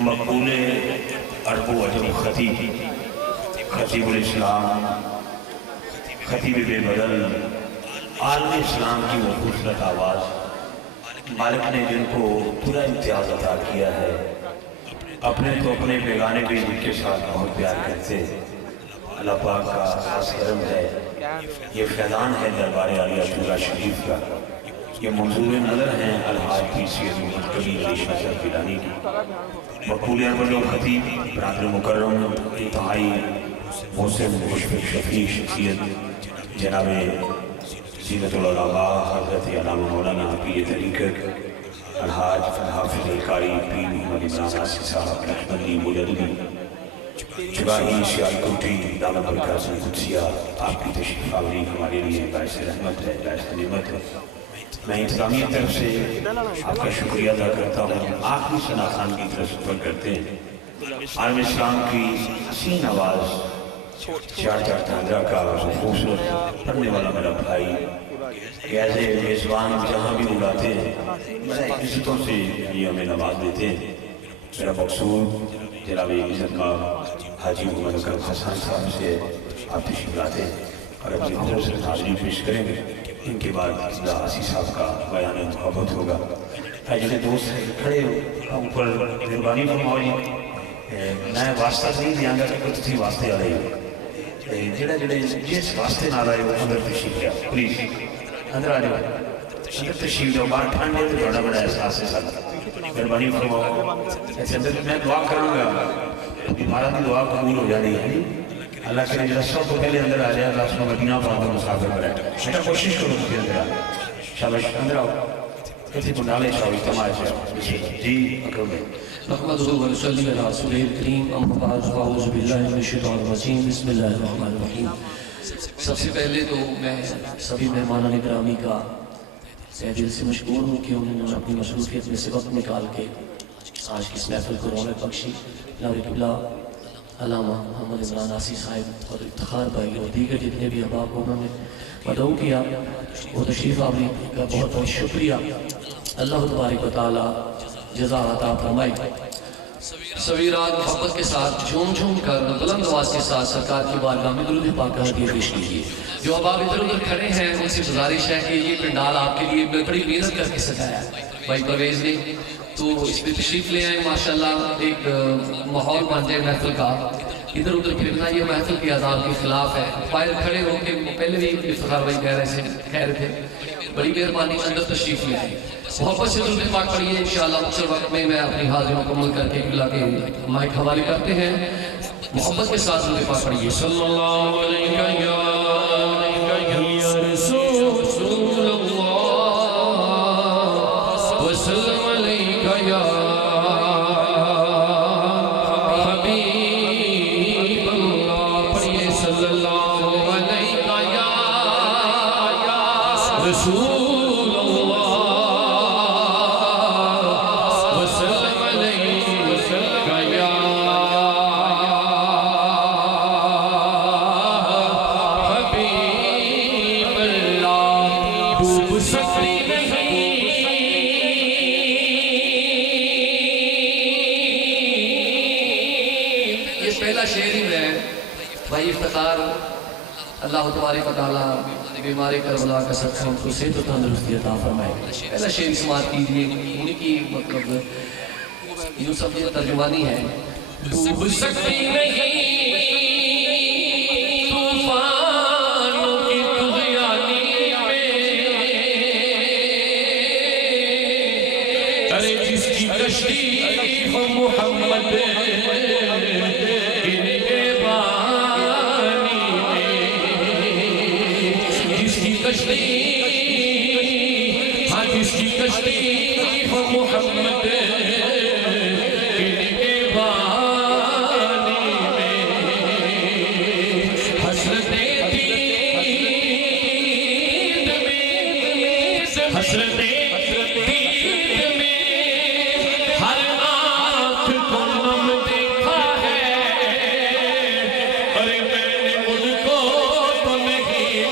مقبول عرب و عجم خطیب الاسلام، خطیب بے بدل، عالم اسلام کی وہ خوبصورت آواز، مالک نے جن کو پورا امتیاز عطا کیا ہے، اپنے تو اپنے بیگانے بھی ان کے ساتھ بہت پیار کرتے۔ اللہ پاک کا خاص کرم ہے، یہ فیضان ہے دربار عالیہ اللہ شریف کا۔ یہ منظور نظر ہیں الحاج پیر سید محمد کبیر علی شاہ صاحب گیلانی کی۔ مقبول عرب و خطیب برادر مکرم انتہائی محسن مشفق شفیع شخصیت جناب زینت العلماء حضرت علامہ مولانا پیر طریقت الحاج حافظ القاری پیر محمد عمران آصف صاحب نقشبندی مجددی چگاہی سیال کوٹی دامت برکات قدسیہ، آپ کی تشریف آوری ہمارے لیے باعث رحمت ہے، باعث نعمت ہے۔ میں انتظامیہ طرف سے آپ کا شکریہ ادا کرتا ہوں۔ آخری ثنا خان کی طرف سفر کرتے ہیں۔ عالم اسلام کی حسین آواز، چار چار تاندرہ کا خوبصورت پڑھنے والا میرا بھائی، کہ ایسے میزبان جہاں بھی اڑاتے ہیں بڑے عزتوں سے یہ ہمیں نواز دیتے ہیں۔ میرا مقصود جناب عزت کا حاجی محمد اکرم حسن صاحب سے آپ تشریف لاتے ہیں اور اپنی خوبصورت حاضری پیش کریں گے۔ ان کے بعد اللہ آصف صاحب کا بیان محبت ہوگا۔ جیسے دوست کھڑے اوپر مہربانی فرماؤ جی، میں واسطہ نہیں دیا گا کہ تھی واسطے آ رہے ہو، جڑے جڑے جس واسطے نہ رہے ہو اندر تشریف لیا، پلیز اندر آ جاؤ، اندر تشریف لیا، باہر ٹھنڈ ہے تو بڑا بڑا احساس ہے ساتھ، مہربانی فرماؤ۔ ایسے اندر میں دعا کروں گا، ہمارا بھی دعا قبول ہو جانی ہے۔ اللہ کے لیے سب تو پہلے اندر آ جائے، اللہ اس میں مدینہ پاک مسافر پر ہے، بیٹا کوشش کرو کہ اندر آ شاباش، اندر آؤ، کسی کو ڈالے شاو اجتماع سے جی اکرم بھائی۔ نحمدہ و نصلی علی رسولہ الکریم، اما بعد فاعوذ باللہ من الشیطان الرجیم، بسم اللہ الرحمن الرحیم۔ سب سے پہلے تو میں سبھی مہمانان گرامی کا تہہ دل سے مشکور ہوں کہ انہوں نے اپنی مصروفیت میں سے وقت نکال کے آج کی اس محفل کو رونق بخشی۔ نور قبلہ علامہ محمد عمران آصف صاحب اور افتخار بھائی اور دیگر جتنے بھی احباب انہوں نے مدعو کیا، وہ تشریف آوری کا بہت بہت شکریہ۔ اللہ تبارک و تعالی جزا عطا فرمائے۔ سبھی رات محبت کے ساتھ جھوم جھوم کر بلند آواز کے ساتھ سرکار کی بارگاہ میں درود پاک کا ہدیہ پیش کیجیے۔ جو احباب ادھر ادھر کھڑے ہیں ان سے گزارش ہے کہ یہ پنڈال آپ کے لیے بڑی محنت کر کے سجایا ہے بھائی پرویز نے، تو اس میں تشریف لے آئے، ماشاءاللہ ایک ماحول بن جائے محفل کا۔ ادھر ادھر پھرنا یہ محفل کی آداب کے خلاف ہے۔ باہر کھڑے ہو کے پہلے بھی افتخار بھائی کہہ رہے تھے، بڑی مہربانی اندر تشریف لے آئے، محبت سے درود پاک پڑھیے۔ انشاءاللہ مختصر وقت میں اپنی حاضری مکمل کر کے قبلہ کے مائک حوالے کرتے ہیں۔ محبت کے ساتھ درود پاک پڑھیے۔ صلی اللہ علیہ یا رسول اللہ وسلم علیہ یا حبیب اللہ، پڑھیے صلی اللہ علیہ یا رسول بھائی افتخار اللہ تبارک و تعالی بیمار کربلا کا صدقہ ان کو صحت و تندرستی عطا فرمائے۔ پہلا شعر سماعت کیجیے، ان کی مطلب یوں سب یہ ترجمانی ہے۔ ڈوب سکتی نہیں طوفانوں کی طغیانی میں، ارے جس کی کشتی ہو محمد ہاں جس کی کشتی ہو محمد کے بانی میں، حسرتیں دید میں، حسرتیں دید میں، ہر آنکھ کو نم دیکھا ہے، ارے میں نے ان کو تو نہیں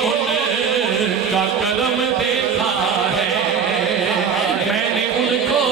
ان کا کرم دیکھا ہے، میں نے ان کو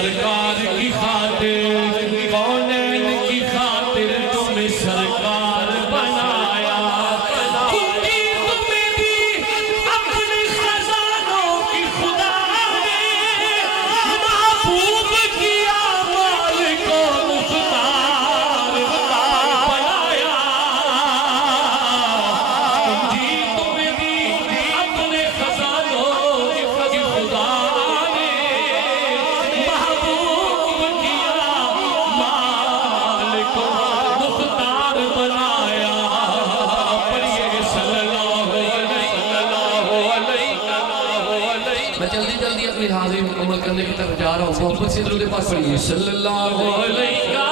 سرکار کی خاطر کونین کی خاطر تمہیں سرکار بنایا کیونکہ تمہیں دی اپنے خزانوں کی خدا نے محبوب کیا مال کو مختار بنایا جی تمہیں دی اپنے خزانوں کی خدا میں جلدی جلدی اپنی حاضری مکمل کرنے کی طرف جا رہا ہوں محبت سے درود پاک پڑھیے صلی اللہ علیہ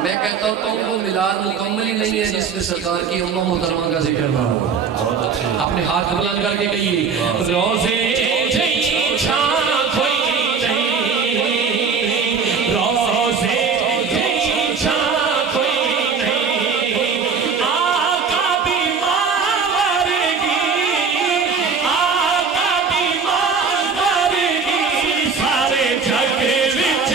میں کہتا ہوں وہ میلاد مکمل ہی نہیں ہے جس میں سرکار کی امہ محترمہ کا ذکر نہ ہو اپنے ہاتھ بلند کر کے کہیے روزے جئی چھان کوئی نہیں روزے جئی چھان کوئی نہیں آقا بیمار گی آقا بیمار گی سارے جگ وچ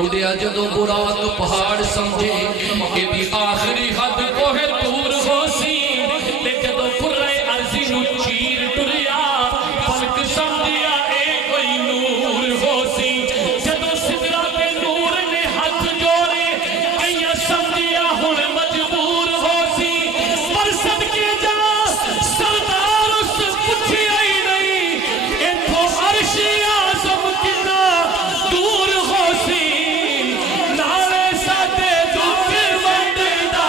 اڑیا جدوں برات پہاڑ سمجھے کہ دی آخری حد کو ہے دور ہو سی تے جدوں کرے عرضی نو چیر ٹریا پلک سمجھیا اے کوئی نور ہو سی جدوں سدرا پہ نور نے ہاتھ جوڑے کیا سمجھیا ہن مجبور ہو سی پر صدقے جا سردار اس پوچھیا ہی نہیں ایتھوں عرش اعظم کتنا دور ہو سی نالے ساتے دکھ وڈدا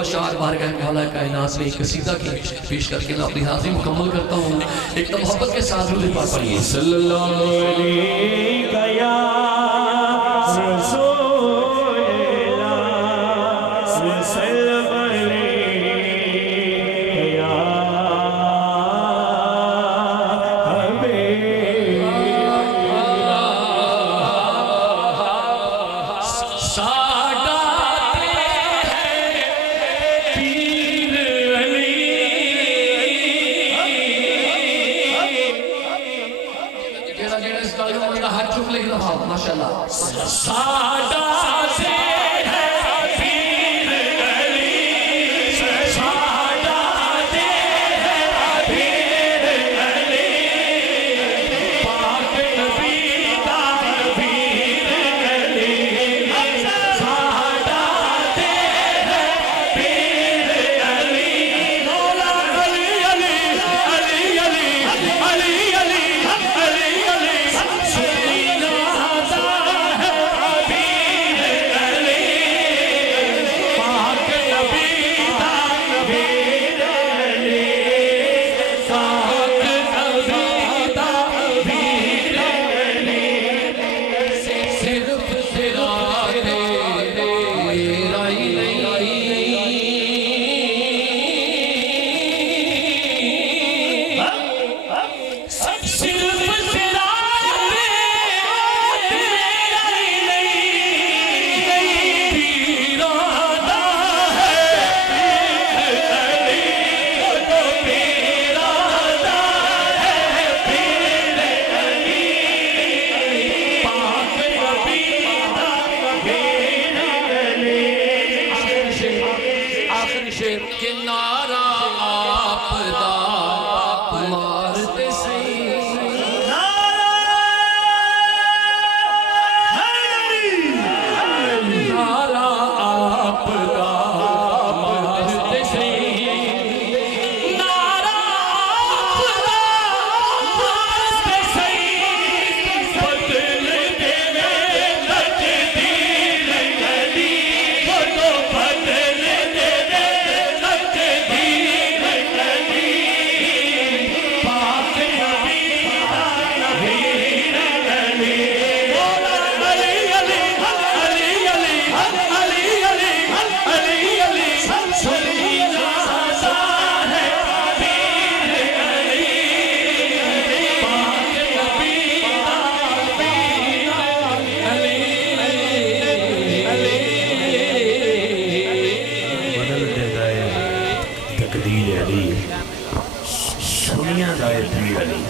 اشعار بارگاہ مولا کائنات میں ایک قصیدہ کی پیش کر کے میں اپنی حاضری مکمل کرتا ہوں. ایک تو محبت کے ساتھ درود پاک پڑھیے. صلی اللہ علیہ یا رسول اللہ وسلم علیہ یا حبیب سادات پیر علی. جیڑا اس گل کو بندہ ہاتھ چک لکھ رہا ماشاءاللہ. سادات پیر علی سادات پیر علی پاک نبی دا پیر علی سادات پیر علی مولا علی علی علی علی علی علی علی علی سیدنا پیر علی پاک نبی دا پیر علی پاک نبی دا پیر علی صرف تیرا تیرا ہی صرف تیرا تیرا ہی پیرانہ ہے پیر علی تو پیرانہ ہے پیر علی پاک نبی دا پیر علی. آخری شعر کہ نعرہ آپ دا مارتے نعرہ آپ دا مارتے صحیح نعرہ آپ دا مارتے صحیح بدل دے تقدیر علی وہ بدل دے تقدیر علی پاک نبی دا پیر علی مولا علی علی علی علی علی علی علی علی سیدنا ہے پیر علی پاک نبی دا پیر علی بدل دے دائے تقدیر علی سنیا دائے پیر علی